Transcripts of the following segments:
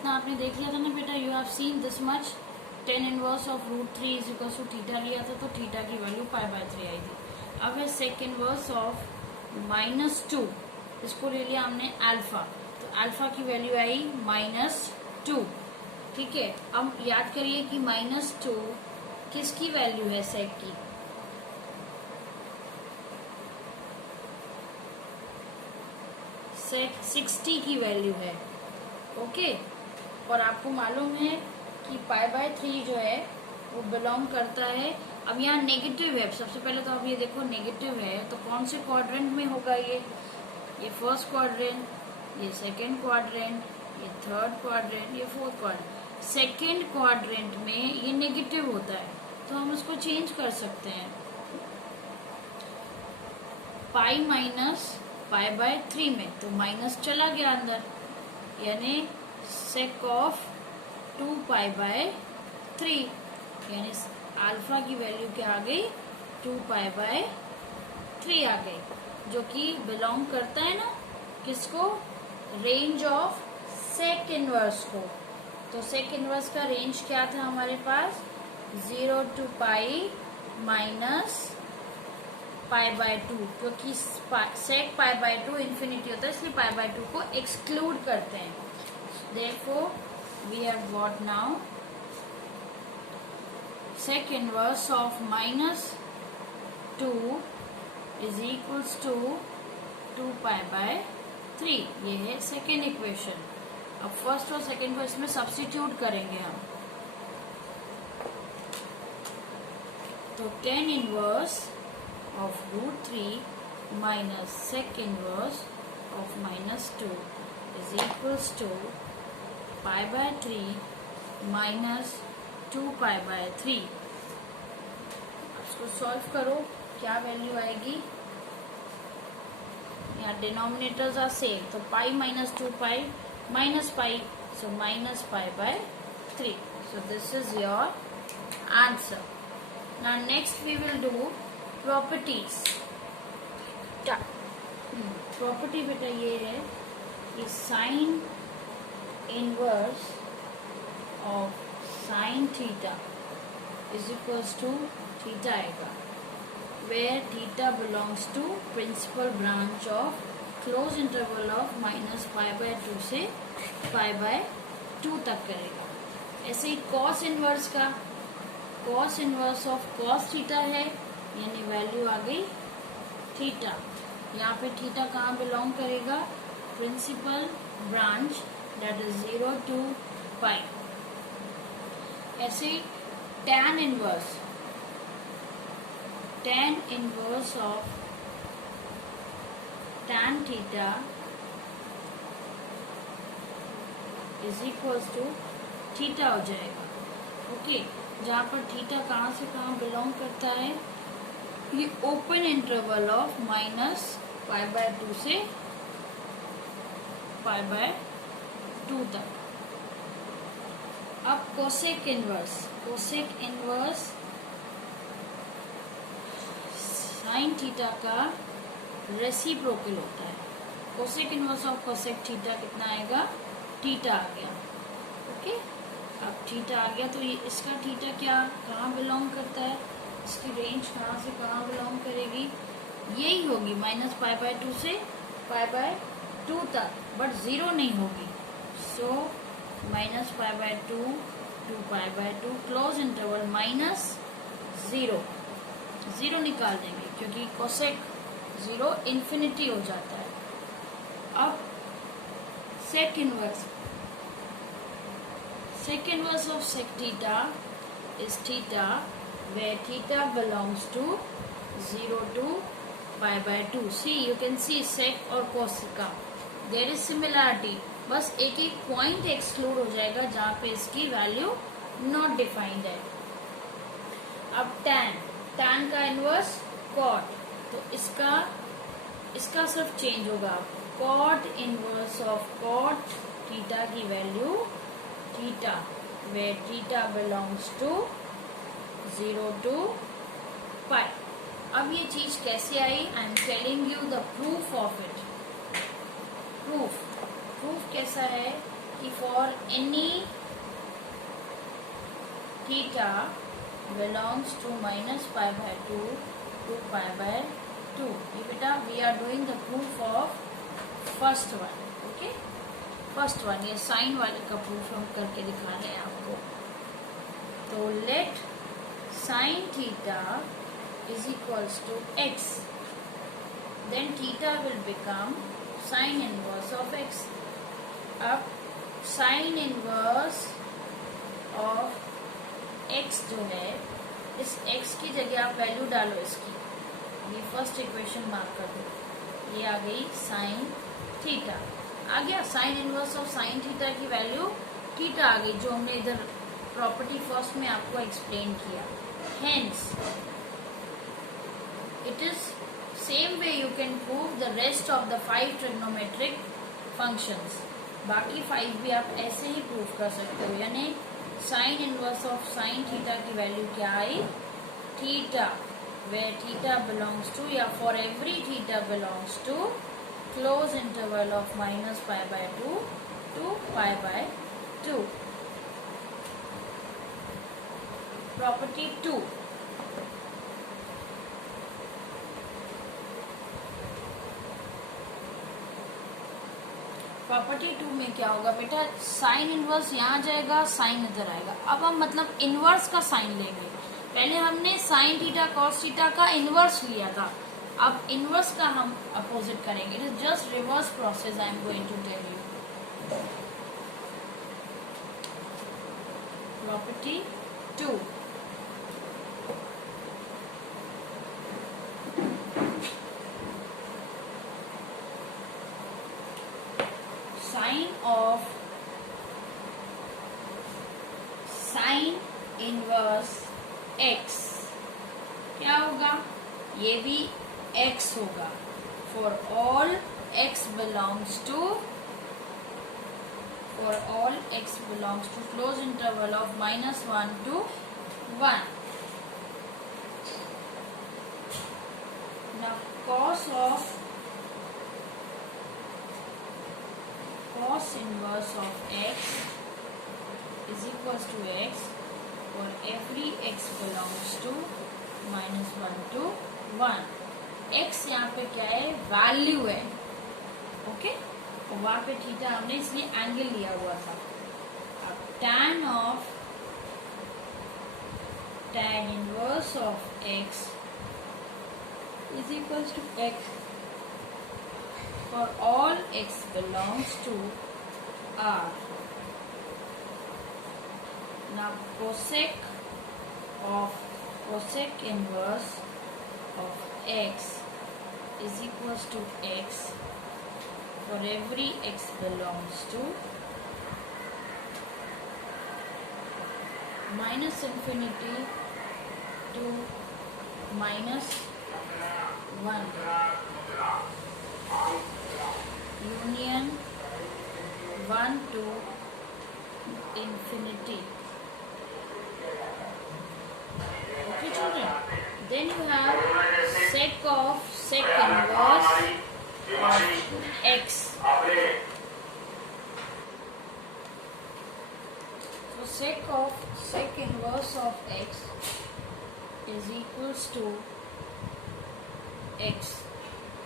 इतना आपने देख लिया था ना बेटा, you have seen this much. Tan inverse of root 3 is equal to theta लिया था, तो थीटा की वैल्यू π/3 आई थी। अब है सेक इनवर्स ऑफ -2, इसको ले लिया हमने अल्फा, तो अल्फा की वैल्यू आई -2। ठीक है, अब याद करिए कि -2 किसकी वैल्यू है, सेक की, सेक 60 की वैल्यू है। ओके, और आपको मालूम है कि π/3 जो है वो बिलोंग करता है, अब यहाँ नेगेटिव है, सबसे पहले तो आप ये देखो नेगेटिव है, तो कौन से क्वाड्रेंट में होगा ये फर्स्ट क्वाड्रेंट, ये सेकंड क्वाड्रेंट, ये थर्ड क्वाड्रेंट, ये फोर्थ क्वाड्रेंट। सेकंड क्वाड्रेंट में ये नेगेटिव होता है, तो हम उसको चेंज कर सकते हैं, पाई माइनस π/3 में, तो माइनस चला गया अंदर, यानी सेक ऑफ 2π/3, यानी अल्फा की वैल्यू क्या आ गई, 2π/3 आ गई, जो कि बिलोंग करता है ना किसको, रेंज ऑफ सेक इनवर्स को। तो सेक इनवर्स का रेंज क्या था हमारे पास, 0 to पाई माइनस π/2, क्योंकि सेक π/2 इन्फिनिटी होता है, इसलिए π/2 को एक्सक्लूड करते हैं। Therefore, we have got now sec inverse of -2 is equals to 2π/3। ये है सेकेंड इक्वेशन। अब फर्स्ट और सेकेंड को इसमें सब्स्टिट्यूट करेंगे हम, तो tan inverse of √3 minus sec inverse of -2 is equals to π/3 minus 2π/3। इसको सॉल्व करो, क्या वैल्यू आएगी, यहाँ डिनोमिनेटर्स आर सेम, तो pi minus 2π minus pi, so minus π/3। So this is your answer. Now next we will do properties. Property बेटा ये है कि sine inverse of sine theta is equals to theta आएगा, where theta belongs to principal branch of close interval of -π/2 से π/2 तक करेगा। ऐसे ही कॉस इनवर्स का, cos inverse of cos theta है, यानी वैल्यू आ गई थीटा। यहाँ पे थीटा कहाँ बिलोंग करेगा, principal branch, that is 0 to π। ऐसे tan inverse, tan inverse of tan theta is equals to theta हो जाएगा। ओके, जहाँ पर थीटा कहाँ से कहाँ बिलोंग करता है, ये ओपन इंटरवल ऑफ -π/2 से π/2 तक। अब cosec inverse, cosec inverse sine theta का रेसिप्रोकल होता है। Cosec inverse of cosec theta कितना आएगा, थीटा आ गया। ओके, अब थीटा आ गया, तो ये इसका थीटा क्या कहाँ बिलोंग करता है, इसकी रेंज कहाँ से कहाँ बिलोंग करेगी, यही होगी -π/2 से π/2 तक, बट 0 नहीं होगी। सो -π/2 to π/2 क्लोज इंटरवल -0, 0 निकाल देंगे क्योंकि कोसेक 0 इन्फिनिटी हो जाता है। अब sec inverse, sec inverse of sec theta is theta where theta belongs to 0 to π/2। See, you can see sec और cos का there is similarity, बस एक एक पॉइंट एक्सक्लूड हो जाएगा जहाँ पे इसकी वैल्यू नॉट डिफाइंड है। अब tan का इनवर्स cot, तो इसका सिर्फ चेंज होगा, cot inverse of cot theta की value theta, where theta belongs to 0 to π। अब ये चीज कैसे आई, I am telling you the proof of it. Proof कैसा है कि for any theta belongs to -π/2 to π/2, ये बेटा we are doing the proof of first one. Okay, first one ये साइन वाले का प्रूफ हम करके दिखा रहे हैं आपको. तो late sine theta is equals to x, then theta will become sin inverse of x. अब sin inverse of x जो है, इस x की जगह आप वैल्यू डालो इसकी. ये फर्स्ट इक्वेशन मार्क कर दो. ये आ गई sin थीटा. आ गया sine inverse of sine theta की वैल्यू थीटा आ गई, जो हमने इधर प्रॉपर्टी फर्स्ट में आपको एक्सप्लेन किया. Hence it is same way you can prove the rest of the 5 trigonometric functions. बाकी 5 भी आप ऐसे ही प्रूव कर सकते हो. यानी sign inverse of sine theta की वैल्यू क्या आई, theta where theta belongs to, या for every theta belongs to close interval of -π/2 to π/2. Property 2. Property 2 में क्या होगा बेटा, साइन इनवर्स यहाँ जाएगा, साइन इधर आएगा. अब हम मतलब इनवर्स का साइन लेंगे. पहले हमने साइन थीटा कॉस थीटा का इनवर्स लिया था, अब इनवर्स का हम अपोजिट करेंगे. It is just reverse process. I am going to tell you. Property 2. Sine of sine inverse x क्या होगा, ये भी x होगा. For all x belongs to close interval of -1 to 1. Now cos inverse of x is equals to x for every x belongs to -1 to 1. x यहाँ पे क्या है, value है. ओके, और वहां पे थीटा हमने इसलिए एंगल लिया हुआ था. अब tan inverse of x is equals to x for all x belongs to R. Now cosec inverse of x is equals to x for every x belongs to -infinity to -1 union 1 to infinity. Okay children, then you have sec inverse of x. So sec inverse of x is equals to x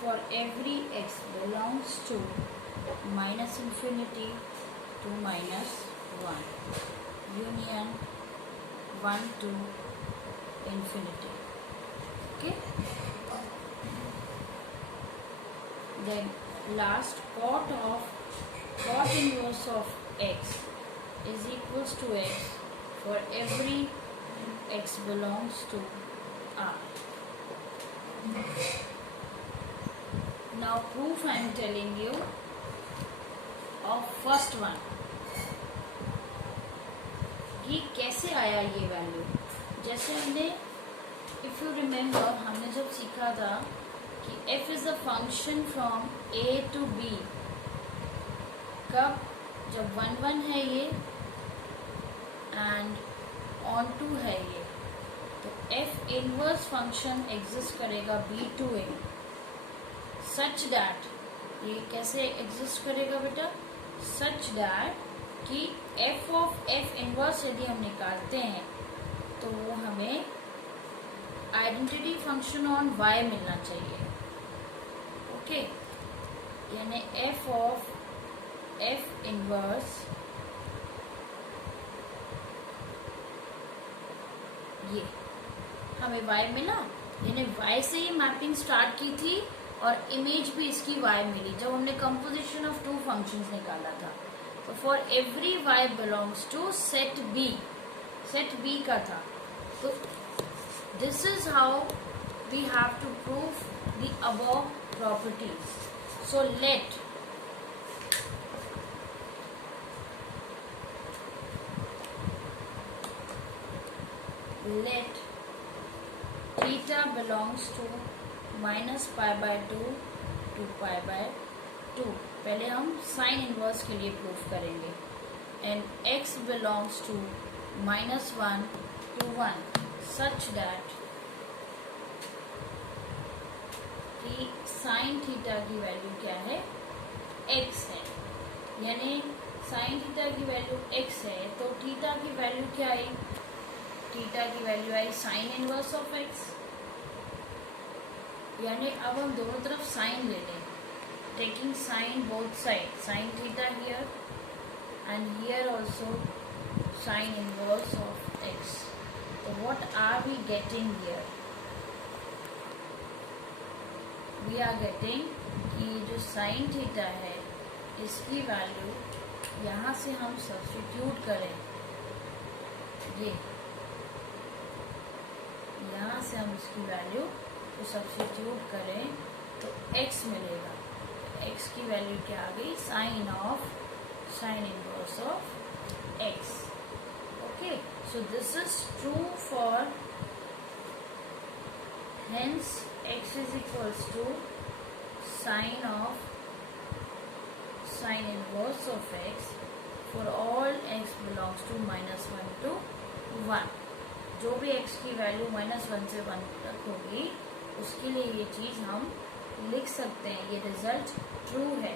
for every x belongs to -infinity to -1 union 1 to infinity. Okay, then last cot inverse of x is equals to x for every x belongs to R. Now proof I am telling you of first one. ये कैसे आया ये value, जैसे हमने if you remember हमने जब सीखा था कि f is a function from a to b. कब, जब 1 1 है ये एंड ऑन टू है ये, तो f इनवर्स फंक्शन एग्जिस्ट करेगा b to a such that, ये कैसे एग्जिस्ट करेगा बेटा, सच दैट कि f ऑफ f इनवर्स यदि हम निकालते हैं तो वो हमें आइडेंटिटी फंक्शन ऑन y मिलना चाहिए. ओके, यानी f ऑफ f इनवर्स ये हमें y मिला, यानी y से ही मैपिंग स्टार्ट की थी और इमेज भी इसकी y मिली जब हमने कंपोजिशन ऑफ टू फंक्शंस निकाला था. तो for every y belongs to set b का था. तो this is how we have to prove the above properties. So let theta belongs to minus pi by 2 to pi by 2. पहले हम sine inverse के लिए प्रूफ करेंगे. And x belongs to minus 1 to 1 such that कि sine theta की value क्या है, x है. यानी साइन थीटा की वैल्यू x है तो थीटा की वैल्यू क्या आई, थीटा की वैल्यू आई साइन इनवर्स ऑफ x. यानी अब हम दोनों तरफ साइन ले लें, taking sine both side, sine theta here and here also sine inverse of x. तो what are we getting here, we are getting कि जो साइन थीटा है इसकी वैल्यू यहाँ से हम सब्स्टिट्यूट करें, ये यहाँ से हम इसकी वैल्यू को सब्स्टिट्यूट करें तो x मिलेगा. x की वैल्यू क्या आ गई, sine inverse of x. Okay, so this is true for hence x is equals to sine inverse of x for all x belongs to -1 to 1. जो भी x की वैल्यू -1 से 1 तक होगी उसके लिए ये चीज हम लिख सकते हैं. ये रिजल्ट ट्रू है.